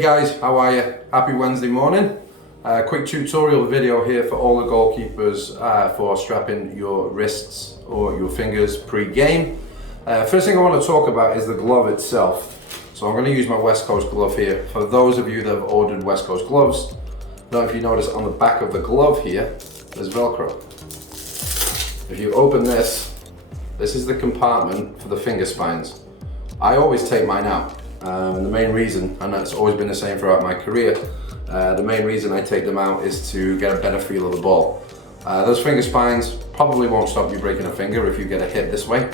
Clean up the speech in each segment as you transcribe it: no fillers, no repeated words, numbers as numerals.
Hey guys, how are you? Happy Wednesday morning. Quick tutorial video here for all the goalkeepers for strapping your wrists or your fingers pre-game. First thing I want to talk about is the glove itself. So I'm going to use my West Coast glove here. For those of you that have ordered West Coast gloves, I don't know if you notice on the back of the glove here, there's Velcro. If you open this is the compartment for the finger spines. I always take mine out. The main reason, and that's always been the same throughout my career, the main reason I take them out is to get a better feel of the ball. Those finger spines probably won't stop you breaking a finger if you get a hit this way.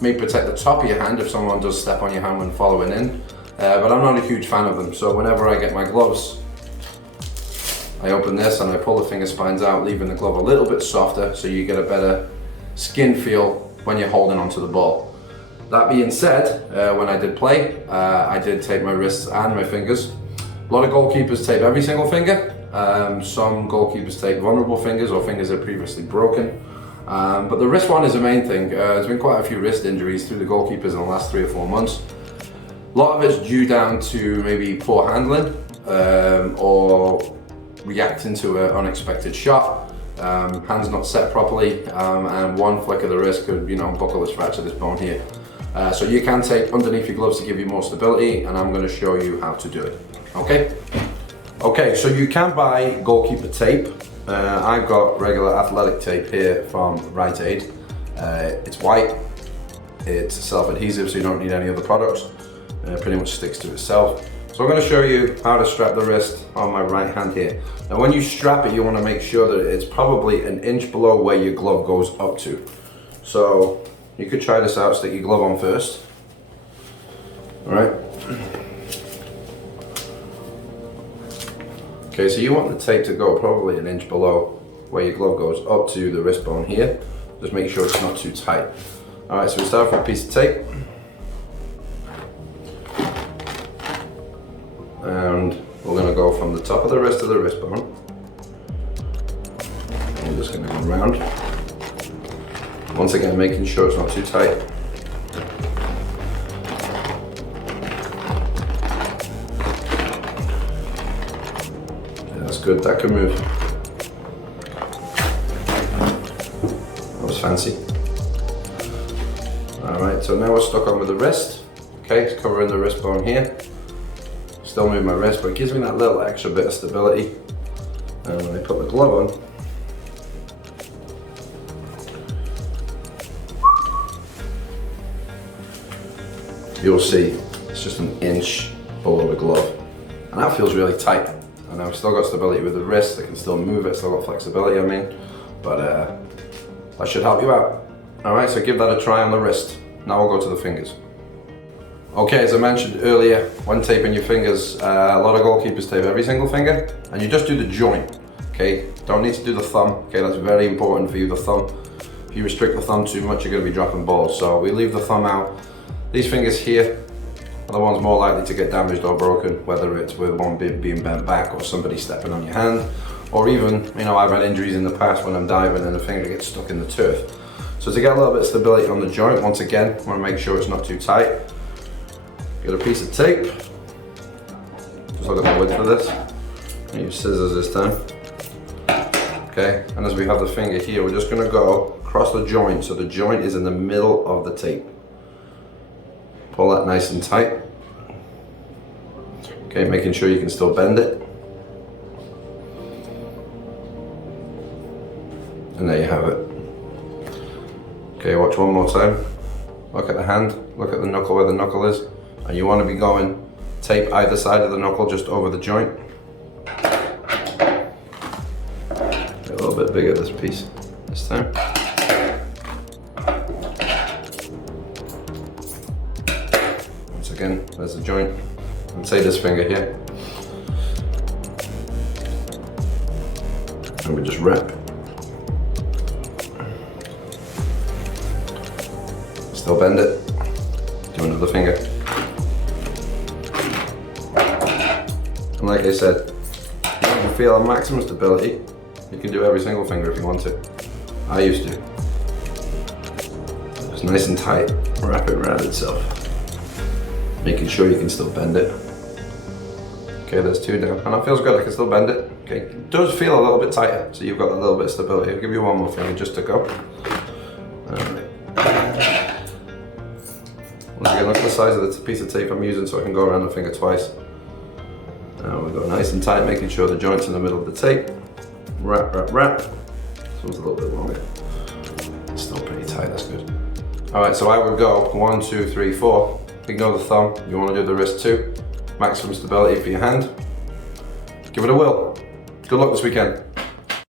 May protect the top of your hand if someone does step on your hand when following in, but I'm not a huge fan of them. So whenever I get my gloves, I open this and I pull the finger spines out, leaving the glove a little bit softer so you get a better skin feel when you're holding onto the ball. That being said, when I did play, I did tape my wrists and my fingers. A lot of goalkeepers tape every single finger. Some goalkeepers tape vulnerable fingers or fingers that are previously broken. But the wrist one is the main thing. There's been quite a few wrist injuries through the goalkeepers in the last 3 or 4 months. A lot of it's due down to maybe poor handling or reacting to an unexpected shot. Hands not set properly, and one flick of the wrist could, buckle this, fracture this bone here. So you can tape underneath your gloves to give you more stability, and I'm going to show you how to do it. Okay, so you can buy goalkeeper tape. I've got regular athletic tape here from Rite Aid. It's white, it's self-adhesive, so you don't need any other products. It pretty much sticks to itself. So I'm going to show you how to strap the wrist on my right hand here. Now when you strap it, you want to make sure that it's probably an inch below where your glove goes up to. So you could try this out, stick your glove on first. Alright. Okay, so you want the tape to go probably an inch below where your glove goes up to the wrist bone here. Just make sure it's not too tight. Alright, so we start with a piece of tape. And we're going to go from the top of the wrist to the wrist bone. I'm just going to go around. Once again, making sure it's not too tight. Yeah, that's good, that can move. That was fancy. Alright, so now we're stuck on with the wrist. Okay, it's covering the wrist bone here. Still move my wrist, but it gives me that little extra bit of stability. And when I put the glove on, you'll see it's just an inch below the glove. And that feels really tight. And I've still got stability with the wrist, I can still move it, still got flexibility, but that should help you out. Alright, so give that a try on the wrist. Now we'll go to the fingers. Okay, as I mentioned earlier, when taping your fingers, a lot of goalkeepers tape every single finger, and you just do the joint, okay? Don't need to do the thumb, okay? That's very important for you, the thumb. If you restrict the thumb too much, you're gonna be dropping balls. So we leave the thumb out. These fingers here are the ones more likely to get damaged or broken, whether it's with one being bent back or somebody stepping on your hand, or even, I've had injuries in the past when I'm diving and the finger gets stuck in the turf. So to get a little bit of stability on the joint, once again, wanna make sure it's not too tight. Get a piece of tape, just look at the width of this, and use scissors this time. Okay, and as we have the finger here, we're just gonna go across the joint, so the joint is in the middle of the tape. Pull that nice and tight. Okay, making sure you can still bend it. And there you have it. Okay, watch one more time. Look at the hand, look at the knuckle where the knuckle is. And you want to be going tape either side of the knuckle just over the joint. A little bit bigger this piece this time. Once again, there's the joint. And say this finger here. And we just wrap. Still bend it. Do another finger. And like I said, if you feel a maximum stability, you can do every single finger if you want to. I used to. It's nice and tight, wrap it around itself. Making sure you can still bend it. Okay, there's 2 down, and that feels good. I can still bend it. Okay, it does feel a little bit tighter, so you've got a little bit of stability. I'll give you 1 more finger just to go. Alright. Once again, look at the size of the piece of tape I'm using so I can go around the finger twice. Now we go nice and tight, making sure the joint's in the middle of the tape. Wrap, wrap, wrap. This one's a little bit longer. It's still pretty tight, that's good. Alright, so I would go 1, 2, 3, 4. Ignore the thumb, you want to do the wrist too. Maximum stability for your hand. Give it a whirl. Good luck this weekend.